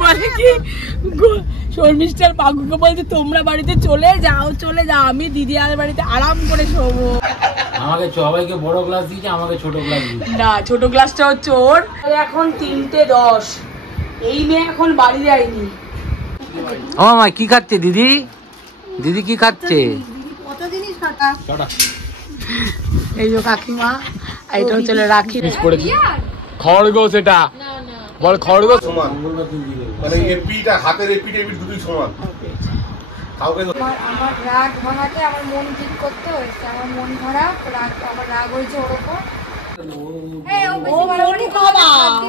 বলে কি শর্মিষ্ঠার বাবুকে বলছে তোমরা বাড়িতে চলে যাও, আমি দিদি আর বাড়িতে আরাম করে শোবো। আমাকে সবাইকে বড় গ্লাস দিয়েছে, আমাকে ছোট গ্লাস দিয়েছে। না, ছোট গ্লাসটা হচ্ছে ওর। এখন 3:10, এই মেয়ে এখন বাড়ি যায়নি। ও মা কি খাচ্ছে দিদি? দিদি কি খাচ্ছে? কত জিনিস খাতা। এই যে কাকিমা, এইটা হচ্ছে রাখি পড়েছি খড়গোশ, এটা বল খড়গোশ সমান, মানে এপিটা হাতের এপিটা এপিট দুটোই সমান। আমার রাগ ভাঙাতে আমার মন ঠিক করতে হয়েছে, আমার মন খারাপ, আমার রাগ হয়েছে ওর উপর।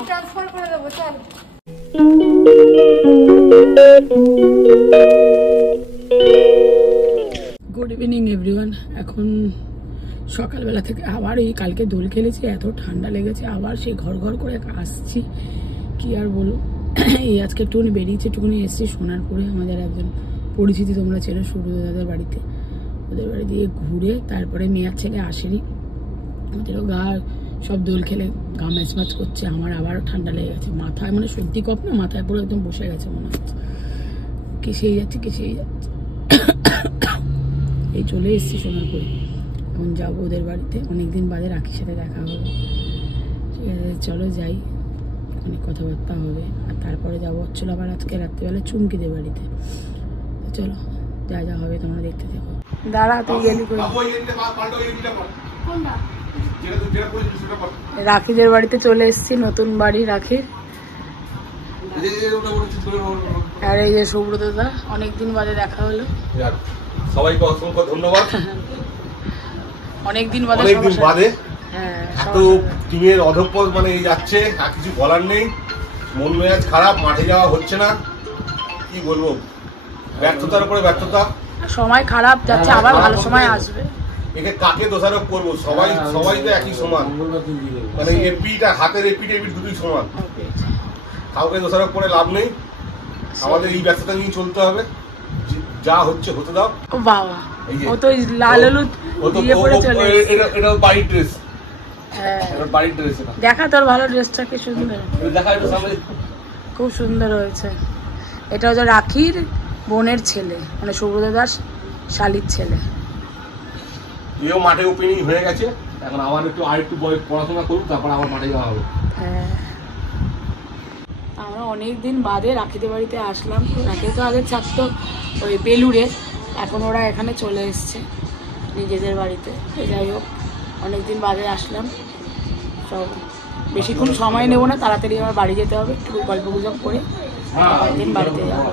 ট্রান্সফার করে দেবো, চল। Good evening everyone. এখন সকালবেলা থেকে আবার এই কালকে দোল খেলেছি, এত ঠান্ডা লেগেছে, আবার সেই ঘর ঘর করে আসছি, কি আর বলবো। এই আজকে একটুখানি বেরিয়েছে, একটুখানি এসছি সোনারপুরে, আমাদের একজন পরিচিতি তোমরা ছেলে সূর্যদাদের বাড়িতে, ওদের বাড়ি দিয়ে ঘুরে তারপরে মেয়ার ছেলে আসেনি। আমাদেরও গা সব দোল খেলে গা ম্যাচ করছে, আমার আবারও ঠান্ডা লেগে গেছে, মাথায় মানে সর্দি কপ না, মাথায় পুরো একদম বসে গেছে মনে হচ্ছে, কেসেই যাচ্ছে। এই চলে এসছি সোনারপুরে, এখন যাবো ওদের বাড়িতে, অনেকদিন বাদে রাখির সাথে দেখা হবে। ঠিক আছে, চলো যাই, অনেক কথাবার্তা হবে, আর তারপরে যাবো হচ্ছিল আবার আজকে রাত্রিবেলা চুমকিদের বাড়িতে। চলো যা হবে তোমরা দেখতে থাকো। দাঁড়া, তুই গেলি করে। রাখিদের বাড়িতে চলে এসেছি, নতুন বাড়ি রাখির। আর এই যে সুব্রতদা, অনেকদিন বাদে দেখা হলো, সবাইকে অসংখ্য ধন্যবাদ। অনেকদিন বাদে এত টিমের অধঃপতন মানে যাচ্ছে, আর কিছু বলার নেই। মন মেজাজ খারাপ, মাঠে যাওয়া হচ্ছে না, কি বলবো, ব্যর্থতার উপরে ব্যর্থতা। সময় খারাপ যাচ্ছে, আবার ভালো সময় আসবে। একে কাকে দোষারোপ করবো? সবাই তো একই সমান, মানে এপিটা হাতের এপিট এপিট দুটোই সমান, কাউকে দোষারোপ করে লাভ নেই। আমাদের এই ব্যর্থতা নিয়ে চলতে হবে, যা হচ্ছে হতে দাও। ও বাবা, ও তো লাল হলুদ দিয়ে পরে চলে এসেছে। এটা বাড়ির ড্রেস। হ্যাঁ, এটা বাড়ির ড্রেস। দেখা তোর ভালো ড্রেসটা কি সুন্দর, দেখা একটু সামনে, খুব সুন্দর হয়েছে। এটা হচ্ছে রাখির বোনের ছেলে, মানে সৌব্রত দাস শালির ছেলে। এও মাঠে ওপেনিং হয়ে গেছে, এখন আবার আরেকটু পড়াশোনা করুক, তারপর আবার মাঠে যাওয়া হবে। হ্যাঁ, আমরা অনেকদিন বাদে রাখিদের বাড়িতে আসলাম। রাখি তো আগে থাকতো ওই বেলুড়ে, এখন ওরা এখানে চলে এসছে নিজেদের বাড়িতে। যাই হোক, অনেকদিন বাদে আসলাম, সব বেশিক্ষণ সময় নেবো না, তাড়াতাড়ি আমার বাড়ি যেতে হবে, একটু গল্প গুজব করে দিন বাড়িতে যাবো।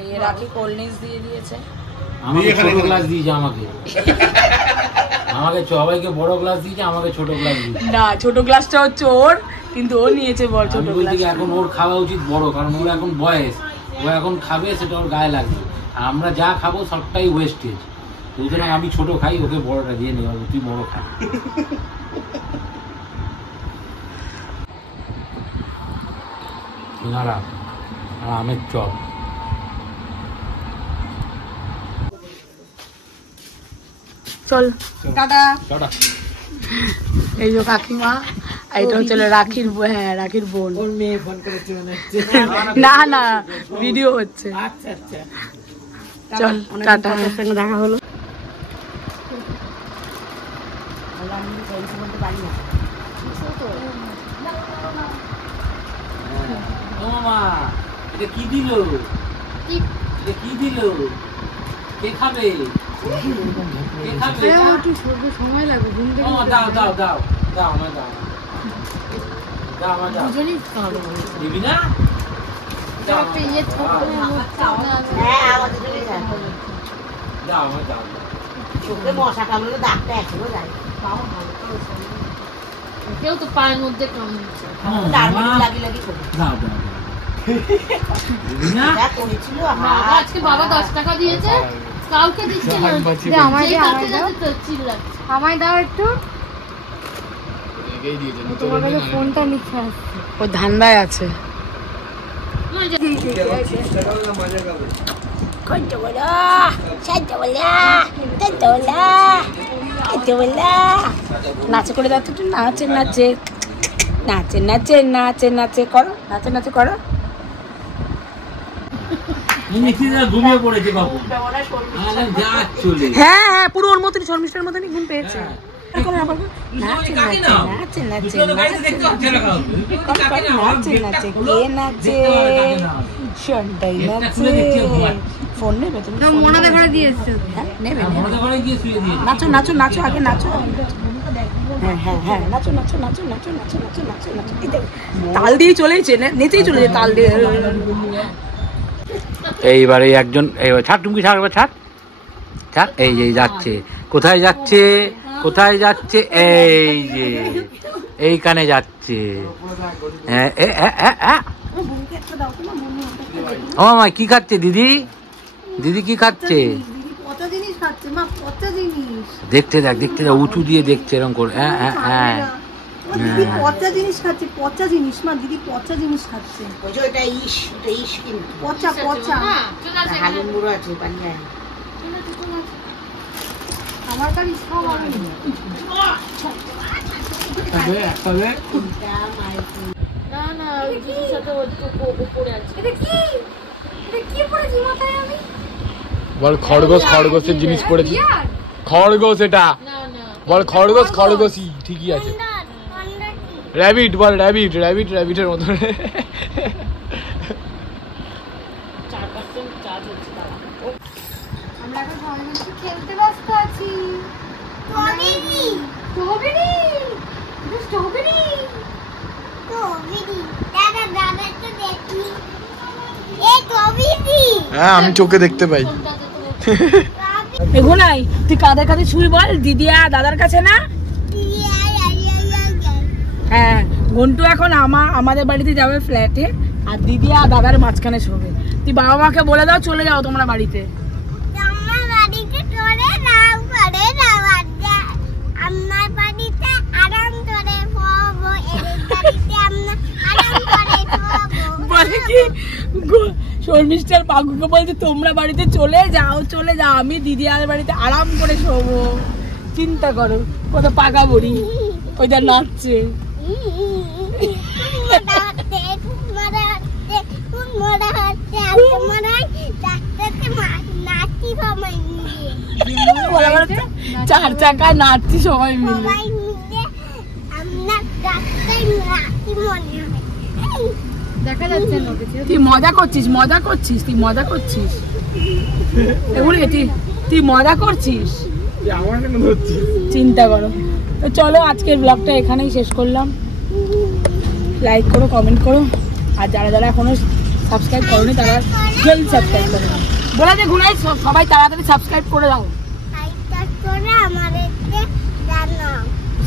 এই রাখি কোল্ড ড্রিঙ্কস দিয়ে দিয়েছে, আমাকে ছোট গ্লাস দিয়েছে, আমাকে সবাইকে বড় গ্লাস দিয়েছে, আমাকে ছোট গ্লাস দিয়েছে। না, ছোট গ্লাসটা হচ্ছে ওর, কিন্তু ও নিয়েছে বড় ছোট গ্লাস। এখন ওর খাওয়া উচিত বড়, কারণ ওর এখন বয়স, ও এখন খাবে, সেটা ওর গায়ে লাগবে। আর আমরা যা খাবো সবটাই ওয়েস্টেজ, সুতরাং আমি ছোট খাই, ওকে বড়টা দিয়ে নেব, তুই বড় খা। সিঙ্গারা আর আমের চপ। চল টাটা। এই যে কাকিমা, এটা হচ্ছে রাখির, হ্যাঁ রাখির বোন। ওর মেয়ে ফোন করেছে মনে হচ্ছে। না ভিডিও হচ্ছে। আচ্ছা আচ্ছা, চল টাটা, সঙ্গে দেখা হলো। এটা কি দিল? এটা কি দিল? কে খাবে? সময় লাগবে, দাও দাও দাও দাও, আমার দাও, দাও আমার দাও, দিবি না? দাও আমার দাও, চোখে মশা কামড়ে দাগটা এখনো যায়, কেউ তো পায়ের মধ্যে কামড়েছে, লাগি লাগি করে দাও দাও, দিবি না? করেছিল আজকে বাবা 10 টাকা দিয়েছে, কাউকে দিচ্ছে না, আমায় দাও একটু। তোমার কাছে ফোনটা নিচ্ছে, ও ধান্দায় আছে। নাচে করে দাও তো, নাচে নাচে নাচে নাচে নাচে নাচে করো, নাচে নাচে করো। ঘুমিয়ে পড়েছে বাবু। যা চলে হ্যাঁ হ্যাঁ পুরো ওর মতনই শর্মিষ্ঠার মতনই ঘুম পেয়েছে। ফোন নেবে তুমি? মনাদের ঘরে দিয়ে এসছো? নেবে, নাচো নাচো নাচো, আগে নাচো। হ্যাঁ হ্যাঁ হ্যাঁ নাচো নাচো নাচো নাচো নাচো নাচো নাচো নাচো। তাল দিয়ে চলেছে, নেচেই চলেছে তাল দিয়ে। এইবারে একজন ছাড়, তুমি ছাড়, ছাড় ছাড়। এই যে যাচ্ছে, কোথায় যাচ্ছে, কোথায় যাচ্ছে? এই যে এইখানে যাচ্ছে। ও মা কি খাচ্ছে দিদি? দিদি কি খাচ্ছে? দেখতে দেখ, দেখতে দেখ, উঁচু দিয়ে দেখছে এরকম করে। হ্যাঁ হ্যাঁ হ্যাঁ দিদি পচা জিনিস খাচ্ছে, পচা জিনিস মা, দিদি পচা জিনিস খাচ্ছে। ওটা ইস, ওটা ইস কিন্তু পচা পচা। হালুম গুঁড়ো আছে পানিয়া। আমার কাছে সব আমি না না ওই জিনিস সাথে পড়ে আছে। এটা কি? এটা কি পড়েছি মাথায় আমি? বল খরগোশ, খরগোশের জিনিস পড়েছি। খরগোশ এটা বল, খরগোশ খরগোশই ঠিকই আছে। র্যাবিট বল, র্যাবিট র্যাবিট র্যাবিটের মতো। আমরা এখন সবাই মিলে খেলতে ব্যস্ত আছি। স্ট্রবেরি স্ট্রবেরি স্ট্রবেরি স্ট্রবেরি দাদা দাদা তো দেখি এই স্ট্রবেরি। হ্যাঁ আমি চোখে দেখতে পাই। এগুলাই তুই কাদের কাছে শুই বল? দিদি আর দাদার কাছে না? হ্যাঁ ঘন্টু এখন আমাদের বাড়িতে যাবে ফ্ল্যাটে, আর দিদি আর দাদার মাঝখানে শোবে। তুই বাবা মাকে বলে দাও চলে যাও তোমরা বাড়িতে। বলে কি শর্মিষ্ঠার পাগুকে বলতে তোমরা বাড়িতে চলে যাও, চলে যাও, আমি দিদি আর বাড়িতে আরাম করে শোবো। চিন্তা করো কত পাকা বড়ি, ওইটা নাচছে। চার চাকা নাচছি সবাই মিলে। দেখা যাচ্ছে না। তুই মজা করছিস, মজা করছিস, তুই মজা করছিস, এগুলো তুই মজা করছিস। চিন্তা করো। তো চলো আজকের ব্লগটা এখানেই শেষ করলাম। লাইক করো, কমেন্ট করো, আর যারা যারা এখনো সাবস্ক্রাইব করোনি তারা জলদি সাবস্ক্রাইব করো। বলে দে ঘুরাই সবাই তাড়াতাড়ি সাবস্ক্রাইব করে দাও।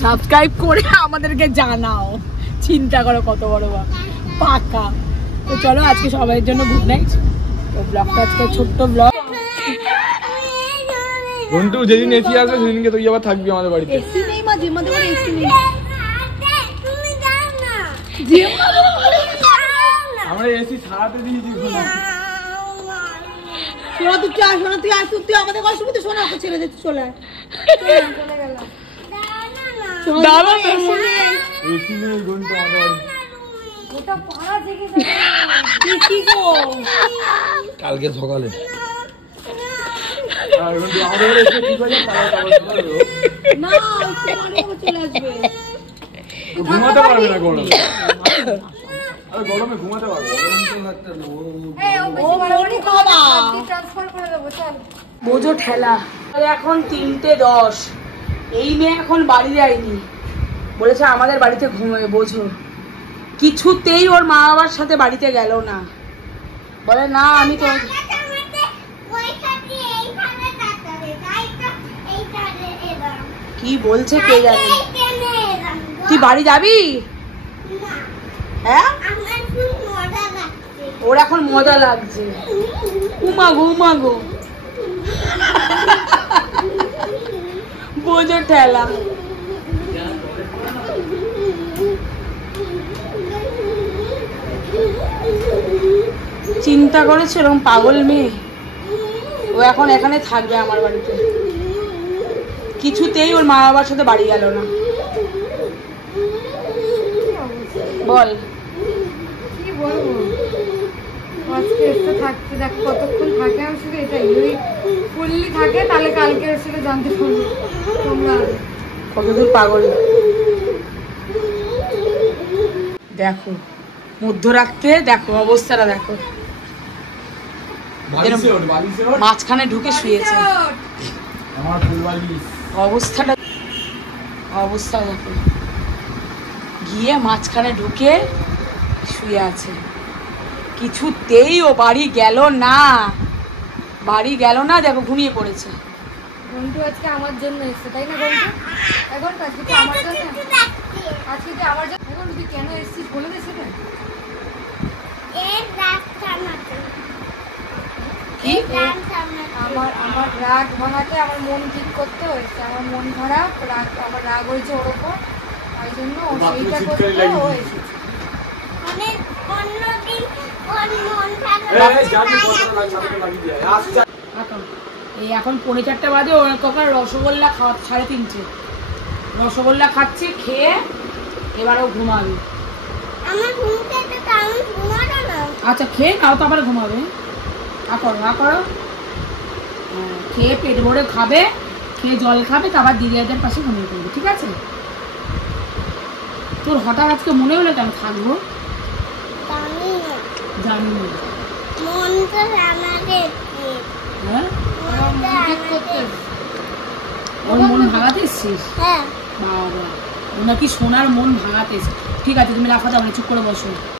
সাবস্ক্রাইব করে আমাদেরকে জানাও। চিন্তা করো কত বড় পাকা। তো চলো আজকে সবাইয়ের জন্য গুড নাইট। তো ব্লগটা আজকে ছোট্ট ব্লগ। ঘন্টু যেদিন এসি আসবে সেদিনকে তুই আবার থাকবি আমাদের বাড়িতে। এসি নেই মা, জিম্মাতে করে এসি নেই। আমরা এসি সারাতে দিয়েছি। শোনা তুই আয়, শোনা তুই আয়, তুই আমাদের কষ্ট করতে শোনা, ওকে ছেড়ে দিতে চলে আয়। দাঁড়া এসি নেই ঘন্টু আমাদের বাড়িতে। কালকে সকালে ঘুমাতে পারবে না গরমে। গরমে ঘুমাতে পারবে। বোঝো ঠেলা। এখন 3:10। এই মেয়ে এখন বাড়ি যায়নি, বলেছে আমাদের বাড়িতে ঘুমাবে। বোঝো কিছুতেই ওর মা বাবার সাথে বাড়িতে গেল না, বলে না আমি তো। কি বলছে কে জানে। তুই বাড়ি যাবি? হ্যাঁ ওর এখন মজা লাগছে। উমাগো উমাগো বোঝো ঠেলা। চিন্তা করেছে এরকম পাগল মেয়ে। ও এখন এখানে থাকবে আমার বাড়িতে, কিছুতেই ওর মা বাবার সাথে বাড়ি গেল না। বল কি বলবো, আজকে এসে থাকতে দেখো কতক্ষণ থাকে, আমি শুধু এটাই যদি ফুললি থাকে তাহলে কালকে এসে জানতে পারবো তোমরা কতদূর পাগল। দেখো মধ্যরাত্রে দেখো অবস্থাটা দেখো, মাঝখানে ঢুকে শুয়েছে। অবস্থা দেখো, গিয়ে মাঝখানে ঢুকে শুয়ে আছে। কিছুতেই ও বাড়ি গেল না, দেখো ঘুমিয়ে পড়েছে। ঘন্টু আজকে আমার জন্য এসছে তাই না ঘন্টু? এখন আজকে কি আমার জন্য, আজকে কি আমার জন্য। এখন তুই কেন এসছিস বলে দে সেটা। আমার রাগ ভাঙাতে, আমার মন ঠিক করতে হয়েছে। আমার মন খারাপ, আমার রাগ হয়েছে ওর ওপর, তাই জন্য সেইটা করতে ও এসেছে। এই এখন 4:45 বাজে, ওর কাকা রসগোল্লা খাওয়া 3:30 রসগোল্লা খাচ্ছে, খেয়ে এবারে ও ঘুমাবে। আচ্ছা খেয়ে নাও তো আবার ঘুমাবে। করো খেয়ে পেট ভরে খাবে, খেয়ে জল খাবে, তারপর দিদিদের পাশে ঘুমিয়ে পড়বে, ঠিক আছে? তোর হঠাৎ আজকে মনে হলো কেন থাকবো? জানি না, হ্যাঁ ওর মন ভাঙাতে এসছিস? বাবা ও নাকি সোনার মন ভাঙাতে এসছিস। ঠিক আছে তুমি লাফাতে হবে, চুপ করে বসো।